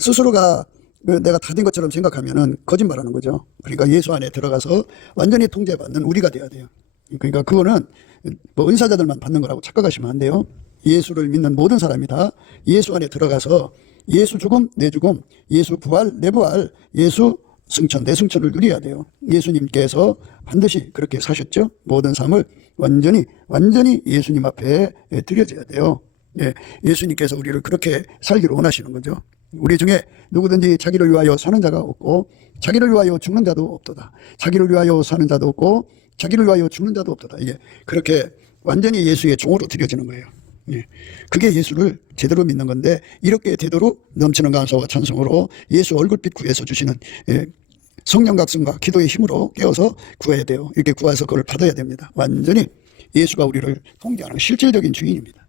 스스로가 내가 다 된 것처럼 생각하면은 거짓말하는 거죠. 그러니까 예수 안에 들어가서 완전히 통제받는 우리가 돼야 돼요. 그러니까 그거는 뭐 은사자들만 받는 거라고 착각하시면 안 돼요. 예수를 믿는 모든 사람이 다 예수 안에 들어가서 예수 죽음, 내 죽음, 예수 부활, 내 부활, 예수 승천, 내 승천을 누려야 돼요. 예수님께서 반드시 그렇게 사셨죠. 모든 삶을 완전히 예수님 앞에 드려져야 돼요. 예수님께서 우리를 그렇게 살기를 원하시는 거죠. 우리 중에 누구든지 자기를 위하여 사는 자가 없고 자기를 위하여 죽는 자도 없도다. 자기를 위하여 사는 자도 없고 자기를 위하여 죽는 자도 없도다. 이게 그렇게 완전히 예수의 종으로 드려지는 거예요. 그게 예수를 제대로 믿는 건데 이렇게 되도록 넘치는 감사와 찬송으로 예수 얼굴빛 구해서 주시는 성령 각성과 기도의 힘으로 깨어서 구해야 돼요. 이렇게 구해서 그걸 받아야 됩니다. 완전히 예수가 우리를 통제하는 실질적인 주인입니다.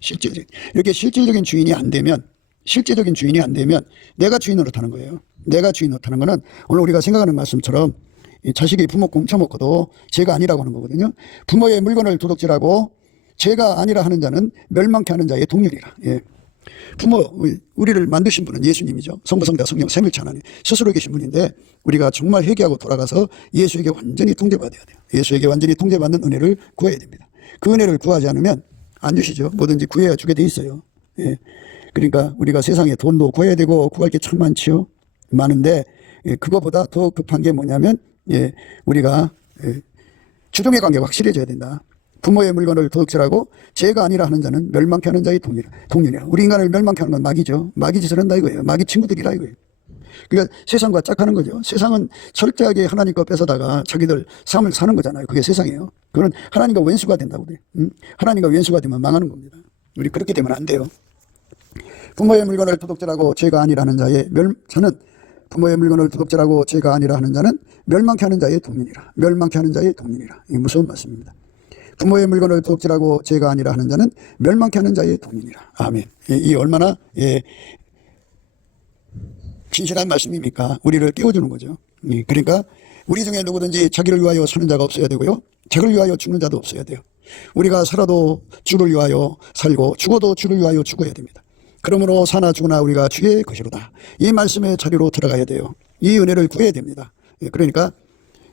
이렇게 실질적인 주인이 안 되면 내가 주인 노릇하는 거예요. 내가 주인 노릇하는 거는 오늘 우리가 생각하는 말씀처럼 자식이 부모 훔쳐먹고도 죄가 아니라고 하는 거거든요. 부모의 물건을 도둑질하고 죄가 아니라 하는 자는 멸망케 하는 자의 동률이라. 부모 우리를 만드신 분은 예수님이죠. 성부 성자 성령 삼위일체 하나님 스스로 계신 분인데 우리가 정말 회개하고 돌아가서 예수에게 완전히 통제받아야 돼요. 예수에게 완전히 통제받는 은혜를 구해야 됩니다. 그 은혜를 구하지 않으면 안 주시죠. 뭐든지 구해야 주게 돼 있어요. 그러니까 우리가 세상에 돈도 구해야 되고 구할 게 참 많지요. 많은데 그거보다 더 급한 게 뭐냐면 우리가 주동의 관계가 확실해져야 된다. 부모의 물건을 도둑질하고 죄가 아니라 하는 자는 멸망케 하는 자의 동률이야. 우리 인간을 멸망케 하는 건 마귀죠. 마귀 짓을 한다 이거예요. 마귀 친구들이라 이거예요. 그러니까 세상과 짝하는 거죠. 세상은 철저하게 하나님 거 뺏어다가 자기들 삶을 사는 거잖아요. 그게 세상이에요. 그건 하나님과 원수가 된다고 돼요. 하나님과 원수가 되면 망하는 겁니다. 우리 그렇게 되면 안 돼요. 부모의 물건을 도둑질하고 죄가 아니라 하는 자는 부모의 물건을 도둑질하고 죄가 아니라 하는 자는 멸망케 하는 자의 동률이라. 멸망케 하는 자의 동률이라. 이게 무서운 말씀입니다. 부모의 물건을 도둑질하고 죄가 아니라 하는 자는 멸망케 하는 자의 동률이라. 아멘. 이 얼마나 진실한 말씀입니까? 우리를 깨워주는 거죠. 그러니까 우리 중에 누구든지 자기를 위하여 사는 자가 없어야 되고요. 자기를 위하여 죽는 자도 없어야 돼요. 우리가 살아도 주를 위하여 살고 죽어도 주를 위하여 죽어야 됩니다. 그러므로 사나 죽으나 우리가 주의 것이로다. 이 말씀의 자리로 들어가야 돼요. 이 은혜를 구해야 됩니다. 그러니까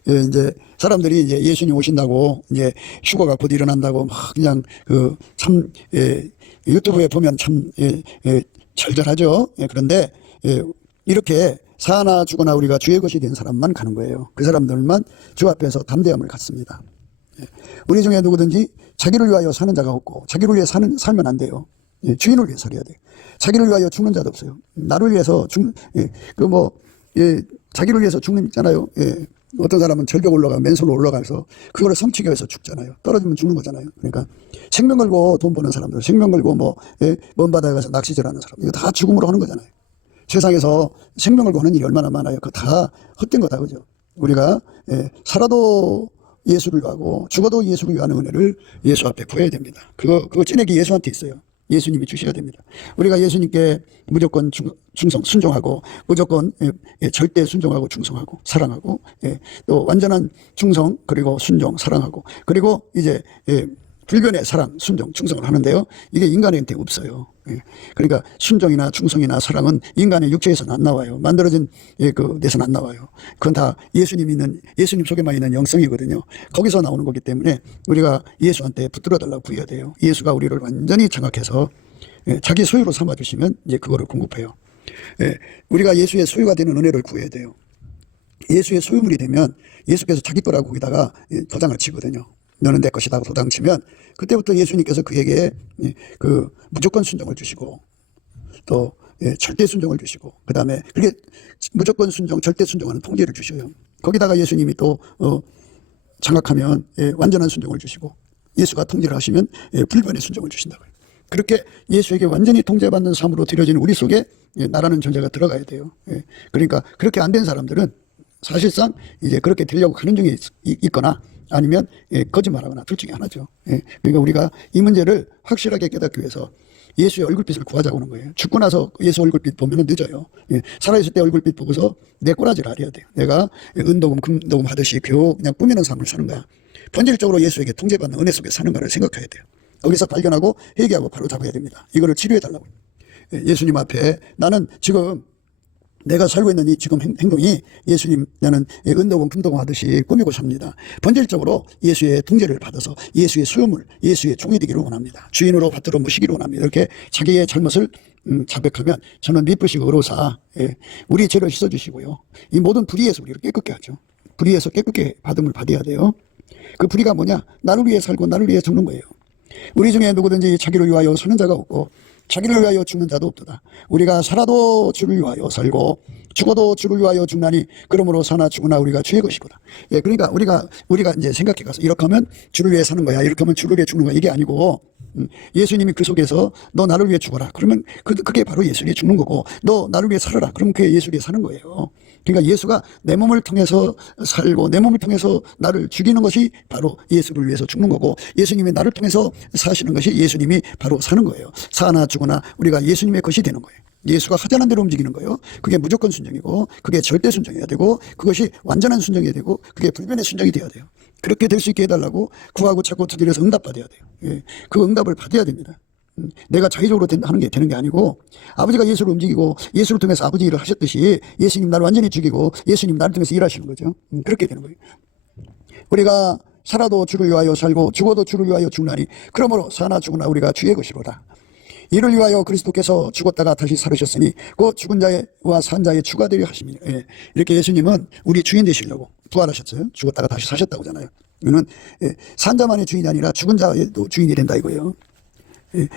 이제 사람들이 이제 예수님 오신다고 이제 휴거가 곧 일어난다고 막 그냥 참 유튜브에 보면 참 절절하죠. 그런데 이렇게 사나 죽으나 우리가 주의 것이 된 사람만 가는 거예요. 그 사람들만 주 앞에서 담대함을 갖습니다. 우리 중에 누구든지 자기를 위하여 사는 자가 없고 자기를 위해 살면 안 돼요. 예, 주인을 위해 살아야 돼요. 자기를 위하여 죽는 자도 없어요. 나를 위해서 자기를 위해서 죽는 있잖아요. 예. 어떤 사람은 절벽 올라가 맨손으로 올라가서 그거를 성취기 위해서 죽잖아요. 떨어지면 죽는 거잖아요. 그러니까 생명 걸고 돈 버는 사람들, 생명 걸고 먼 바다에 가서 낚시질하는 사람, 이거 다 죽음으로 하는 거잖아요. 세상에서 생명 걸고 하는 일이 얼마나 많아요. 그거 다 헛된 거다, 그죠? 우리가 살아도 예수를 위하고 죽어도 예수를 위하는 은혜를 예수 앞에 구해야 됩니다. 그거 찐액이 예수한테 있어요. 예수님이 주셔야 됩니다. 우리가 예수님께 무조건 충성, 순종하고 무조건 절대 순종하고 충성하고 사랑하고 또 완전한 충성 그리고 순종 사랑하고 그리고 이제 불변의 사랑, 순종, 충성을 하는데요. 이게 인간한테 없어요. 그러니까 순종이나 충성이나 사랑은 인간의 육체에서는 안 나와요. 만들어진 그 데서는 안 나와요. 그건 다 예수님 속에만 있는 영성이거든요. 거기서 나오는 거기 때문에 우리가 예수한테 붙들어 달라고 구해야 돼요. 예수가 우리를 완전히 장악해서 자기 소유로 삼아주시면 이제 그거를 공급해요. 우리가 예수의 소유가 되는 은혜를 구해야 돼요. 예수의 소유물이 되면 예수께서 자기 거라고 거기다가 도장을 치거든요. 너는 내 것이다 도장 치면 그때부터 예수님께서 그에게 그 무조건 순종을 주시고 또 절대 순종을 주시고 그 다음에 그게 무조건 순종 절대 순종하는 통제를 주셔요. 거기다가 예수님이 또 장악하면 완전한 순종을 주시고 예수가 통제를 하시면 불변의 순종을 주신다고요. 그렇게 예수에게 완전히 통제받는 삶으로 들여지는 우리 속에 나라는 존재가 들어가야 돼요. 그러니까 그렇게 안 된 사람들은 사실상 이제 그렇게 되려고 하는 중에 있거나 아니면 거짓말하거나 둘 중에 하나죠. 그러니까 우리가 이 문제를 확실하게 깨닫기 위해서 예수의 얼굴빛을 구하자고 하는 거예요. 죽고 나서 예수 얼굴빛 보면 늦어요. 살아있을 때 얼굴빛 보고서 내 꼬라지를 알아야 돼요. 내가 은도금 금도금 하듯이 겨우 그냥 꾸미는 삶을 사는 거야. 본질적으로 예수에게 통제받는 은혜 속에 사는 거를 생각해야 돼요. 거기서 발견하고 회개하고 바로 잡아야 됩니다. 이거를 치료해달라고. 예수님 앞에 나는 지금 내가 살고 있는 이 지금 행동이 예수님 나는 은도금 금도금 하듯이 꾸미고 삽니다. 본질적으로 예수의 통제를 받아서 예수의 소유물 예수의 종이 되기를 원합니다. 주인으로 받들어 모시기를 원합니다. 이렇게 자기의 잘못을 자백하면 저는 미쁘시고 의로사 우리 죄를 씻어주시고요. 이 모든 불의에서 우리를 깨끗게 하죠. 불의에서 깨끗게 받음을 받아야 돼요. 그 불의가 뭐냐? 나를 위해 살고 나를 위해 죽는 거예요. 우리 중에 누구든지 자기를 위하여 사는 자가 없고 자기를 위하여 죽는 자도 없도다. 우리가 살아도 주를 위하여 살고 죽어도 주를 위하여 죽나니 그러므로 사나 죽으나 우리가 주의 것이구나. 그러니까 우리가 이제 생각해 가서 이렇게 하면 주를 위해 사는 거야. 이렇게 하면 주를 위해 죽는 거야. 이게 아니고 예수님이 그 속에서 너 나를 위해 죽어라. 그러면 그게 바로 예수를 위해 죽는 거고 너 나를 위해 살아라. 그러면 그게 예수를 위해 사는 거예요. 그러니까 예수가 내 몸을 통해서 살고 내 몸을 통해서 나를 죽이는 것이 바로 예수를 위해서 죽는 거고 예수님이 나를 통해서 사시는 것이 예수님이 바로 사는 거예요. 사나 죽으나 우리가 예수님의 것이 되는 거예요. 예수가 하자는 대로 움직이는 거예요. 그게 무조건 순종이고 그게 절대 순종해야 되고 그것이 완전한 순종이 되고 그게 불변의 순종이 돼야 돼요. 그렇게 될 수 있게 해달라고 구하고 찾고 두드려서 응답받아야 돼요. 그 응답을 받아야 됩니다. 내가 자의적으로 하는 게 되는 게 아니고 아버지가 예수를 움직이고 예수를 통해서 아버지 일을 하셨듯이 예수님 나를 완전히 죽이고 예수님 나를 통해서 일하시는 거죠. 그렇게 되는 거예요. 우리가 살아도 주를 위하여 살고 죽어도 주를 위하여 죽나니 그러므로 사나 죽으나 우리가 주의 것이로다. 이를 위하여 그리스도께서 죽었다가 다시 살으셨으니 그 죽은 자와 산 자의 주가 되려 하심이니 이렇게 예수님은 우리 주인 되시려고 부활하셨어요. 죽었다가 다시 사셨다고잖아요. 이거는 산 자만의 주인이 아니라 죽은 자도 주인이 된다 이거예요.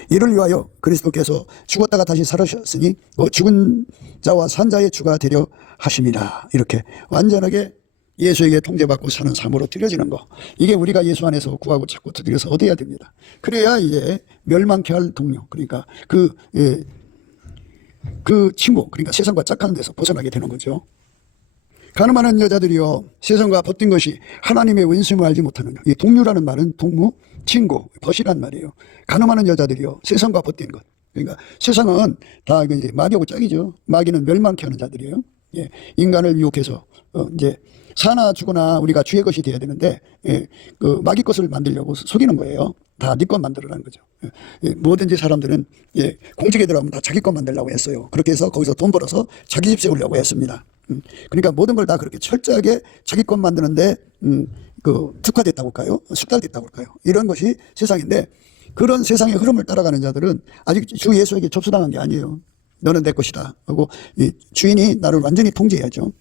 이를 위하여 그리스도께서 죽었다가 다시 살으셨으니 그 죽은 자와 산 자의 주가 되려 하심이라. 이렇게 완전하게 예수에게 통제받고 사는 삶으로 들여지는 거. 이게 우리가 예수 안에서 구하고 찾고 두드려서 얻어야 됩니다. 그래야 이제 멸망케 할 동료. 그러니까 그 친구. 그러니까 세상과 짝하는 데서 벗어나게 되는 거죠. 가늠하는 여자들이여 세상과 벗긴 것이 하나님의 원수임을 알지 못하느냐. 이 동료라는 말은 동무, 친구, 벗이란 말이에요. 가늠하는 여자들이여 세상과 벗긴 것. 그러니까 세상은 다 이제 마귀하고 짝이죠. 마귀는 멸망케 하는 자들이에요. 인간을 유혹해서 이제 사나 죽으나 우리가 주의 것이 되어야 되는데 그 마귀 것을 만들려고 속이는 거예요. 다 네 것 만들어라는 거죠. 뭐든지 사람들은 공직에 들어가면 다 자기 것 만들려고 했어요. 그렇게 해서 거기서 돈 벌어서 자기 집 세우려고 했습니다. 그러니까 모든 걸 다 그렇게 철저하게 자기 것 만드는데 그 특화됐다고 할까요? 숙달됐다고 할까요? 이런 것이 세상인데 그런 세상의 흐름을 따라가는 자들은 아직 주 예수에게 접수당한 게 아니에요. 너는 내 것이다 하고 주인이 나를 완전히 통제해야죠.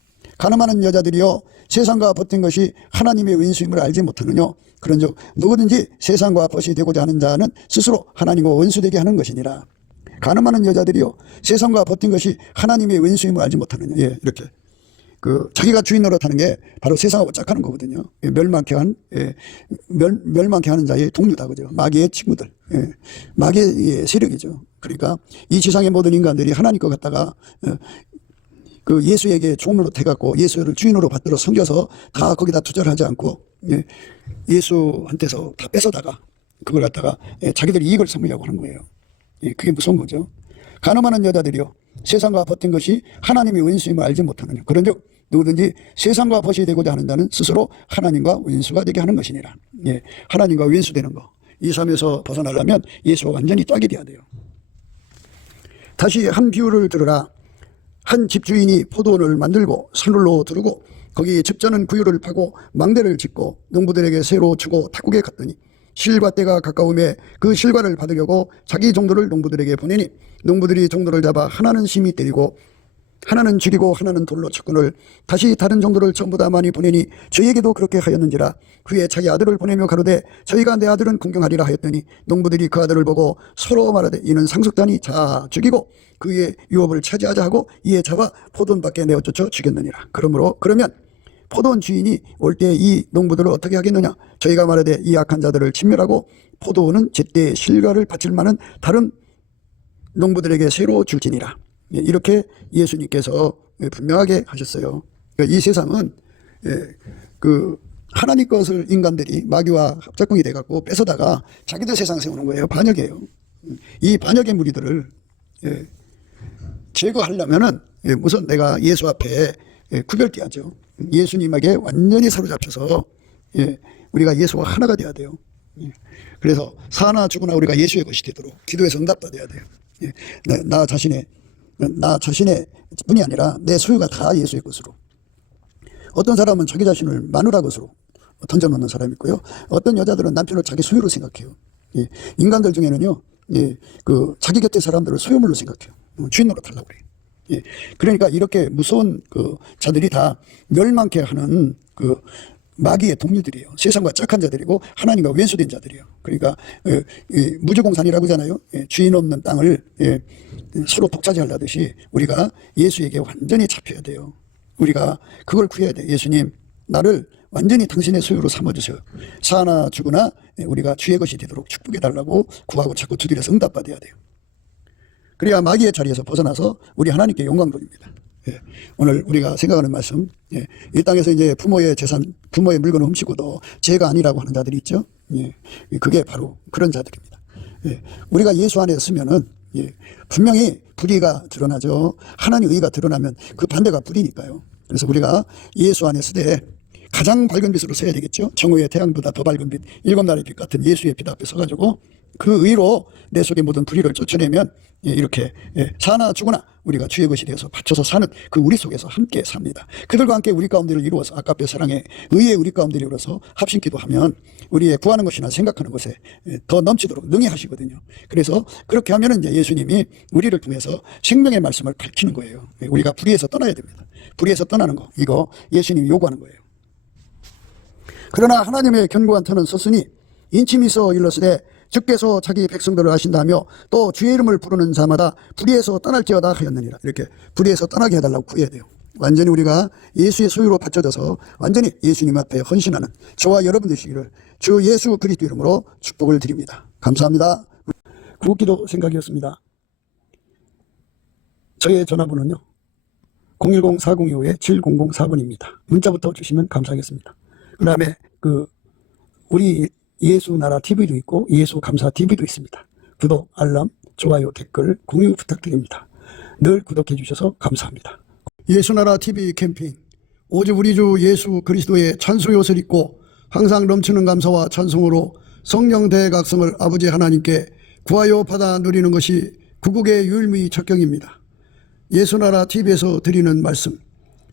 가늠하는 여자들이여 세상과 버틴 것이 하나님의 원수임을 알지 못하느냐. 그런즉 누구든지 세상과 벗이 되고자 하는 자는 스스로 하나님과 원수되게 하는 것이니라. 가늠하는 여자들이여 세상과 버틴 것이 하나님의 원수임을 알지 못하느냐. 예, 이렇게 자기가 주인 노릇하는 게 바로 세상하고 짝하는 거거든요. 예, 멸망케 하는 자의 동료다, 그죠? 마귀의 친구들, 예, 마귀의 세력이죠. 그러니까 이 세상의 모든 인간들이 하나님 것 같다가 예수에게 종으로 돼갖고 예수를 주인으로 받들어 섬겨서 다 거기다 투자를 하지 않고, 예, 예수한테서 다 뺏어다가 그걸 갖다가 자기들이 이익을 삼으려고 하는 거예요. 예, 그게 무서운 거죠. 가늠하는 여자들이요 세상과 버틴 것이 하나님의 원수임을 알지 못하느냐. 그런즉 누구든지 세상과 벗이 되고자 하는 자는 스스로 하나님과 원수가 되게 하는 것이니라. 예, 하나님과 원수되는 거. 이 삶에서 벗어나려면 예수와 완전히 딱이 돼야 돼요. 다시 한 비유를 들으라. 한 집주인이 포도원을 만들고 산울로 두르고 거기 집자는 구유를 파고 망대를 짓고 농부들에게 새로 주고 탁국에 갔더니 실과 때가 가까움에 그 실과를 받으려고 자기 종들을 농부들에게 보내니 농부들이 종들을 잡아 하나는 심히 때리고 하나는 죽이고 하나는 돌로 쳤거늘 다시 다른 종들을 전부 다 많이 보내니 저에게도 그렇게 하였는지라. 후에 자기 아들을 보내며 가로되 저희가 내 아들은 공경하리라 하였더니 농부들이 그 아들을 보고 서로 말하되 이는 상속자니 자 죽이고 그의 유업을 차지하자 하고 이에 잡아 포도원 밖에 내어 쫓아 죽였느니라. 그러면 포도원 주인이 올 때 이 농부들을 어떻게 하겠느냐. 저희가 말하되 이 악한 자들을 진멸하고 포도원은 제때 실과를 바칠 만한 다른 농부들에게 새로 줄지니라. 이렇게 예수님께서 분명하게 하셨어요. 이 세상은 하나님 것을 인간들이 마귀와 합작공이 돼갖고 뺏어다가 자기들 세상 세우는 거예요. 반역이에요. 이 반역의 무리들을 제거하려면은 우선 내가 예수 앞에 구별돼야죠. 예수님에게 완전히 사로잡혀서 우리가 예수와 하나가 돼야 돼요. 그래서 사나 죽으나 우리가 예수의 것이 되도록 기도해서 응답받아야 돼요. 나 자신의 뿐이 아니라 내 소유가 다 예수의 것으로. 어떤 사람은 자기 자신을 마누라 것으로 던져놓는 사람이 있고요. 어떤 여자들은 남편을 자기 소유로 생각해요. 인간들 중에는요, 자기 곁에 사람들을 소유물로 생각해요. 주인 노릇하려고 그래요. 그러니까 이렇게 무서운 자들이 다 멸망케 하는 마귀의 동료들이에요. 세상과 짝한 자들이고 하나님과 왼수된 자들이에요. 그러니까 무주공산이라고 하잖아요. 주인 없는 땅을 서로 독차지하려듯이 우리가 예수에게 완전히 잡혀야 돼요. 우리가 그걸 구해야 돼요. 예수님, 나를 완전히 당신의 소유로 삼아주세요. 사나 죽으나 우리가 주의 것이 되도록 축복해달라고 구하고 자꾸 두드려서 응답받아야 돼요. 그래야 마귀의 자리에서 벗어나서 우리 하나님께 영광 돌립니다. 오늘 우리가 생각하는 말씀, 이 땅에서 이제 부모의 재산, 부모의 물건을 훔치고도 죄가 아니라고 하는 자들이 있죠. 그게 바로 그런 자들입니다. 우리가 예수 안에 서면은 분명히 불의가 드러나죠. 하나님 의가 드러나면 그 반대가 불이니까요. 그래서 우리가 예수 안에 서되 가장 밝은 빛으로 서야 되겠죠. 정오의 태양보다 더 밝은 빛, 일곱 날의 빛 같은 예수의 빛 앞에 서가지고 그 의로 내 속의 모든 불의를 쫓아내면 이렇게 사나 죽으나 우리가 주의 것이 되어서 바쳐서 사는 그 우리 속에서 함께 삽니다. 그들과 함께 우리 가운데를 이루어서 아까의 사랑에 의의 우리 가운데를 이루어서 합심기도 하면 우리의 구하는 것이나 생각하는 것에 더 넘치도록 능히 하시거든요. 그래서 그렇게 하면 이제 예수님이 우리를 통해서 생명의 말씀을 밝히는 거예요. 우리가 불의에서 떠나야 됩니다. 불의에서 떠나는 거, 이거 예수님이 요구하는 거예요. 그러나 하나님의 견고한 터는 섰으니 인침이 있어 일렀으되 주께서 자기 백성들을 아신다며 또 주의 이름을 부르는 자마다 불의에서 떠날지어다 하였느니라. 이렇게 불의에서 떠나게 해달라고 구해야 돼요. 완전히 우리가 예수의 소유로 바쳐져서 완전히 예수님 앞에 헌신하는 저와 여러분 되시기를 주 예수 그리스도 이름으로 축복을 드립니다. 감사합니다. 구기도 생각이었습니다. 저의 전화번호는요 010-4025-7004번입니다. 문자부터 주시면 감사하겠습니다. 그 다음에 우리 예수 나라 TV도 있고 예수 감사 TV도 있습니다. 구독, 알람, 좋아요, 댓글, 공유 부탁드립니다. 늘 구독해 주셔서 감사합니다. 예수 나라 TV 캠페인 오직 우리 주 예수 그리스도의 찬송의 옷을 입고 항상 넘치는 감사와 찬송으로 성령 대각성을 아버지 하나님께 구하여 받아 누리는 것이 구국의 유일무이 적경입니다. 예수 나라 TV에서 드리는 말씀,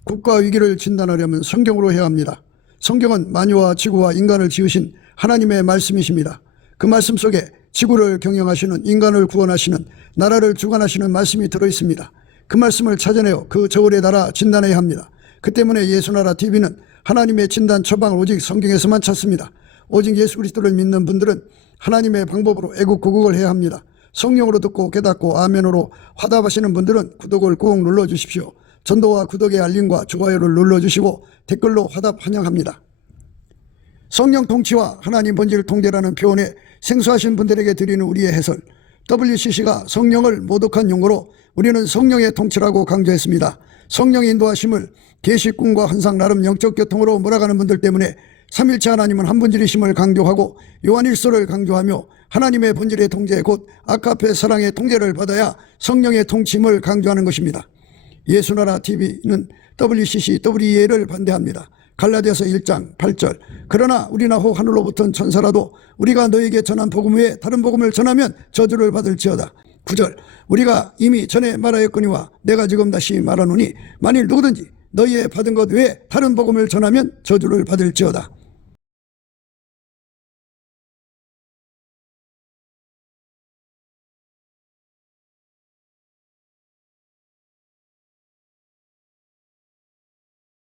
국가 위기를 진단하려면 성경으로 해야 합니다. 성경은 만유와 지구와 인간을 지으신 하나님의 말씀이십니다. 그 말씀 속에 지구를 경영하시는, 인간을 구원하시는, 나라를 주관하시는 말씀이 들어있습니다. 그 말씀을 찾아내어 그 저울에 달아 진단해야 합니다. 그 때문에 예수나라 TV는 하나님의 진단 처방을 오직 성경에서만 찾습니다. 오직 예수 그리스도를 믿는 분들은 하나님의 방법으로 애국구국을 해야 합니다. 성령으로 듣고 깨닫고 아멘으로 화답하시는 분들은 구독을 꾹 눌러주십시오. 전도와 구독의 알림과 좋아요를 눌러주시고 댓글로 화답 환영합니다. 성령 통치와 하나님 본질 통제라는 표현에 생소하신 분들에게 드리는 우리의 해설. WCC가 성령을 모독한 용어로 우리는 성령의 통치라고 강조했습니다. 성령의 인도하심을 계시 꿈과 환상 나름 영적 교통으로 몰아가는 분들 때문에 삼일체 하나님은 한 분질이심을 강조하고 요한일서를 강조하며 하나님의 본질의 통제 곧 아카페 사랑의 통제를 받아야 성령의 통치임을 강조하는 것입니다. 예수나라 TV는 WCC, WEA를 반대합니다. 갈라디아서 1장 8절. 그러나 우리나 혹 하늘로부터 천사라도 우리가 너에게 전한 복음 외에 다른 복음을 전하면 저주를 받을지어다. 9절. 우리가 이미 전에 말하였거니와 내가 지금 다시 말하노니 만일 누구든지 너희의 받은 것 외에 다른 복음을 전하면 저주를 받을지어다.